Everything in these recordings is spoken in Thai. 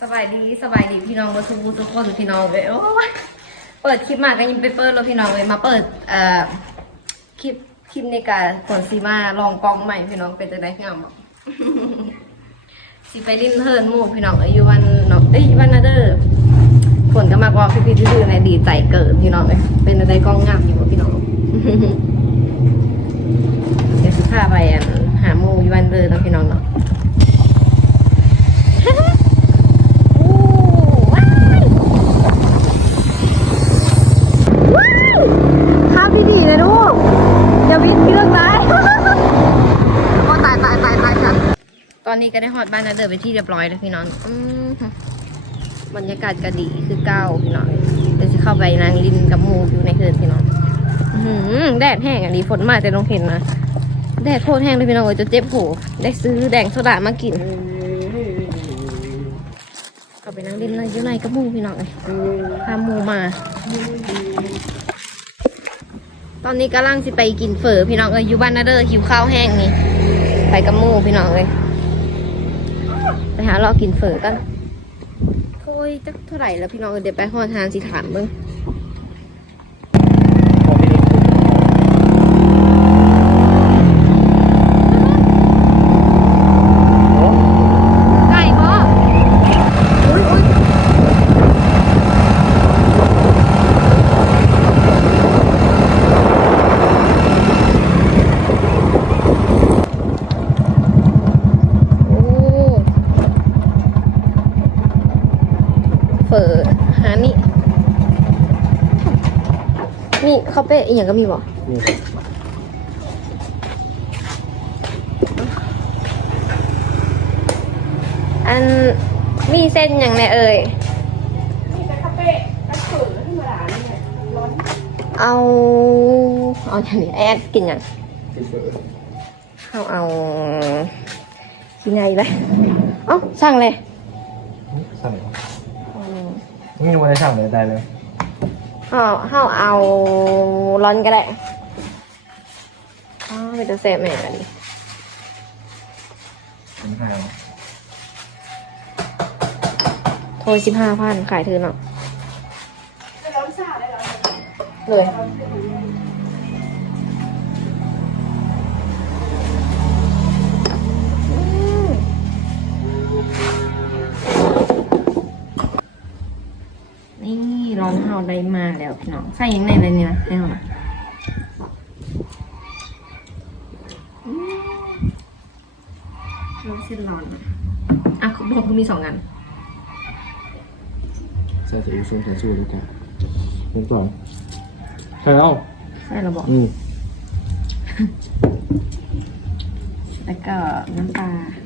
สบายดีสบายดีพี่น้องบนทุกทุกคนพี่น้องเลยโอ้ยเปิดคลิปมาก็ยังไปเปิดแล้วพี่น้องเลยมาเปิดเอ่อคลิปคลิปในการผลซีมาลองกล้องใหม่พี่น้องเป็นจะได้งามบอกสิไปริมเทิร์นหมู่พี่น้องอายุวันเนาะเอ้ยวันนาเดอร์ฝนก็มากว่าพี่พี่ดื้อในดีใจเกิดพี่น้องเลยเป็นจะได้กล้องงามอยู่พี่น้องเดี๋ยวสิพาไปหาหมู่อยู่วันเดอร์นะพี่น้องเนาะ โอ้ว้ายว้ายข้ามดีๆนะลูกอย่าวิ่งเรื่องร้าย โอ้ตายตายตายตายจันต อนนี้ก็ได้ฮอดบ้านนาเดินไปที่เรียบร้อยแล้วพี่น้องอืมบรรยากาศก็ดีคือเก้าพี่น้องเดี๋ยวจะเข้าไปนางลินกับหมูอยู่ในเคืนพี่น้องอื้อหือแดดแห้งอะดีฝนมาแต่ลงเห็นนะแดดโคตรแห้งเลยพี่น้องเอ้ยจะเจ็บหูได้ซื้อแดงโซดามากินก็ไปนั่งเล่นในอยู่ในกับหมูพี่น้องเลยพาหมูมา ตอนนี้กำลังสิไปกินเฝอพี่น้องเอ้ยอยู่บ้านนาเดอร์หิวข้าวแห้งนี่ ไปกับหมูพี่น้องเลย ไปหาเรากินเฝอกันโอ้ยจักเท่าไหร่แล้วพี่น้องเดี๋ยวไปหอทานสิถามมึงไก่บ่อุ้ยอุ้ยโอ้เฝอหานี่นี่ เขาเป๊ะอีกอย่างก็มีบ่นี่อันมีเส้นอย่างไรเอ่ยเอาเอาอย่างนี้แอดกินอย่างเอาเอากินไงเลยเอ้าสั่งเลยสั่งเหรออืมนี่วันได้สั่งเลยได้เลย เอาเอาเอาร้อนก็ได้อ๋อเป็นตัวเซฟแม่อันนี้เป็นห้าโทรสิบห้าพันขายเธอเนาะเลย ร้อนเฮาได้มาแล้วพี่น้องใส่ยังไงเลยเนี่ยนะให้เอามาอืมร้อนเส้นร้อนอะอะคุณบอกคุณมีสองอันใส่สีส้มใส่ชูด้วยกันเริ่มก่อนใช่แล้วใช่เราบอกอืมแล้วก็น้ำปลามา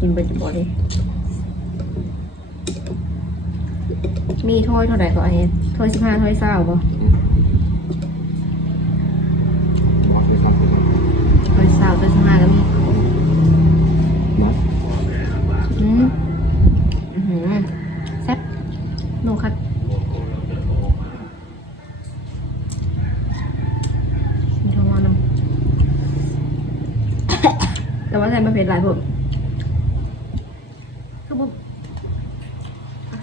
กินไปจะบอกเลยมีถ้วยเท่าไหร่ก็ไอ้ถ้วยสิบห้าถ้วยเศร้าป่ะรับไปครับถ้วยเศร้าถ้วยสิบห้าก็มีนัดอืมอือหือแซ่บโนครับมีทองวานำแต่ว่าใส่มาเผ็ดหลายพวกคือพวกอะ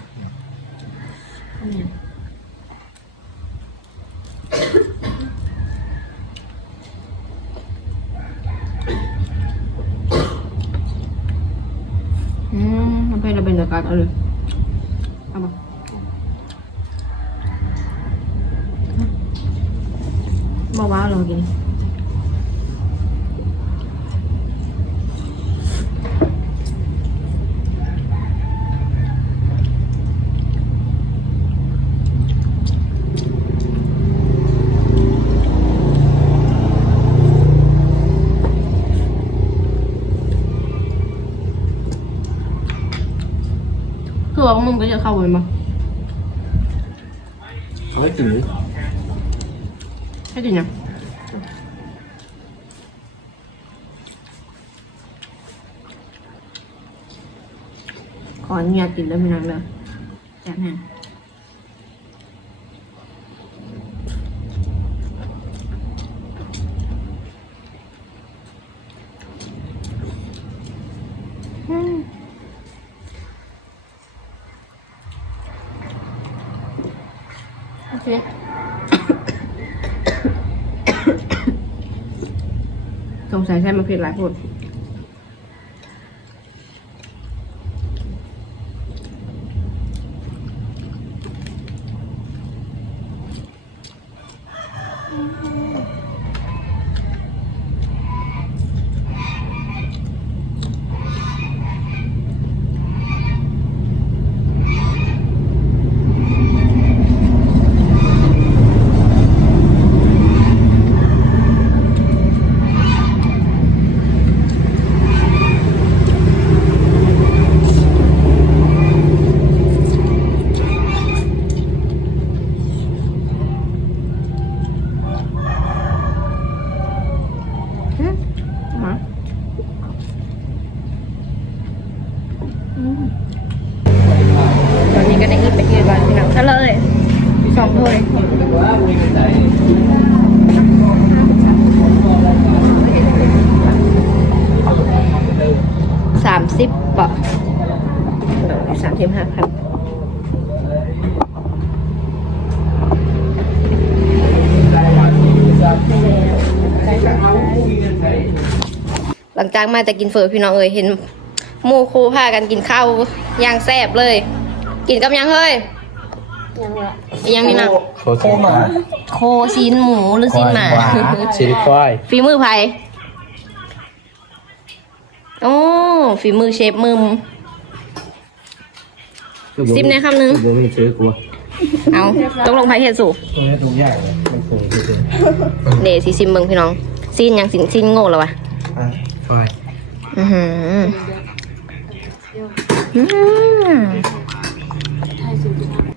อันเนี้ยอืม เป็นเอากาศเอาเลยเอามาบ่ว้าวเรากิน วของมึงก็จะเข้าไปมั้งเอาให้กินดิให้กินยังขออนุญาตกินได้ไหมนังเลยจัดให้อืม โอเคสงสัยใช่มาเผ็ดหลายคน ตอนนี้ก็ได้กินไปที่บ้านพี่น้องซะเลยสองถ้วยสามสิบบาทสามสิบห้าพันหลังจากมาแต่กินเฟอพี่น้องเอ้ยเห็นหมู่ครูพากันกินข้าวอย่างแซ่บเลย กินกับหยังเฮ้ยยังนี่นะโคตรมาโคซีนหมูหรือซีนหมาชิลิควายฝีมือไผโอ้ฝีมือเชฟมืมซิมในคำหนึ่งกูไม่ซื้อกูเอาต้องลงไผเฮ็ดสูตัวนี้ตัวใหญ่เลยไม่เคยไม่เคยเดสิซิมเบิงพี่น้องซีนหยังสินซีนโง่แล้ววะอะควายอือหืออืม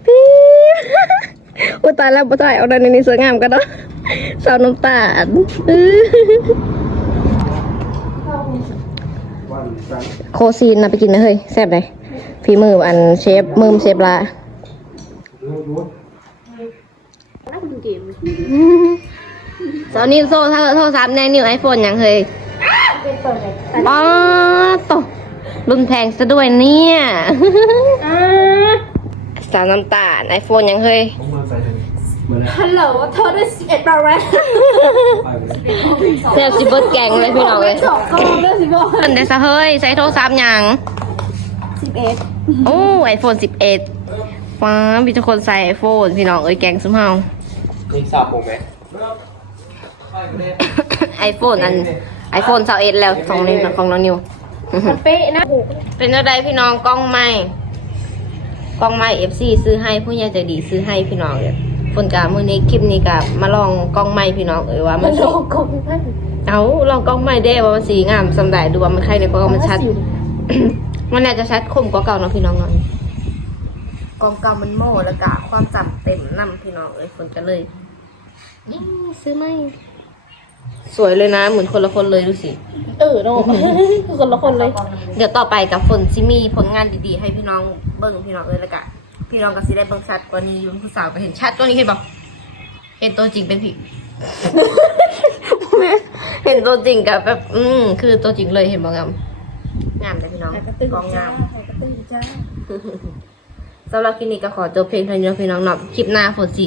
ปี๊ดโอ้ตายแล้วบ่ตายเอาได้ในนี้สวยงามกันเนาะสาวน้ำตาลโคซีนนะไปกินนะเฮ้ยแซ่บเลยฝีมืออันเชฟมือเชฟละตอนนี้โซ่ถ้าโทรศัพท์ในนิวไอโฟนยังเฮ้ยป๊าดโตรุ่นแพงซะด้วยเนี่ยสาวน้ำตาลไอโฟนยังเฮ้ย ใส่เลยเหมือนฮัลโหลเธอได้สิบเอ็ดบาร์แรกแซ่บสิเบิดแกงเลยพี่น้องเลยสองกองได้สิบบอกเพิ่นได้ซะเฮ้ยใส่โทรศัพท์หยังสิบเอ็ดโอ้ไอโฟนสิบเอ็ดฟ้ามีทุกคนใส่ไอโฟนพี่น้องเอ้ยแกงซุมเฮามีสับผมไหมไอโฟนอันไอโฟนสเอ็ดแล้วของนี้ของน้องนิวเป๊ะนะเป็นอะไรพี่น้องกล้องใหม่ กล้องใหม่เอฟซีซื้อให้ผู้ใหญ่ใจดีซื้อให้พี่น้องเลยฝนกามือนี้คลิปนี้กะมาลองกล้องใหม่พี่น้องเอ้ยว่ามันสิกองไม่เอาลองกล้องใหม่เด้ว่ามันสีงามสำได้ดูว่ามันใครในกล้องมันชัด มันน่าจะชัดคมกว่าเก่าเนาะพี่น้องเนาะกล้องเก่ามันโม่แล้วกะความจำเต็มนํพี่น้องเอ้ยฝนก็เลยยิ่งซื้อไม่ สวยเลยนะเหมือนคนละคนเลยดูสิ เออโน่คนละคนเลย เดี๋ยวต่อไปกับฝนซิมีผลงานดีๆ ให้พี่น้องเบิ่งพี่น้องเลยแล้วกะพี่น้องก็สิได้เบิ่งชัดกว่านี้อยู่ผู้สาวก็เห็นชัดตัวนี้เห็นบ่เห็นตัวจริงเป็นผีเห็นตัวจริงกับแบบ อืมคือตัวจริงเลยเห็นบ่งามงามเลยพี่น้องกองงามสำหรับคลิปนี้ก็ขอจบเพลงเท่านี้เนาะพี่น้องเนาะคลิปหน้าฝนสิ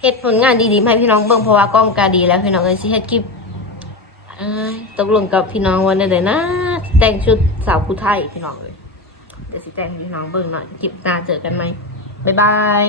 เฮ็ดผลงานดีๆให้พี่น้องเบิ่งเพราะว่ากล้องกาดีแล้วพี่น้องเอ้ยสิเฮ็ดคลิปตกลงกับพี่น้องวันใดๆนะแต่งชุดสาวผู้ไทยพี่น้องเอ้ยเดี๋ยวสิแต่งพี่น้องเบิ่งหน่อยคลิปหน้าเจอกันไหมบ๊ายบาย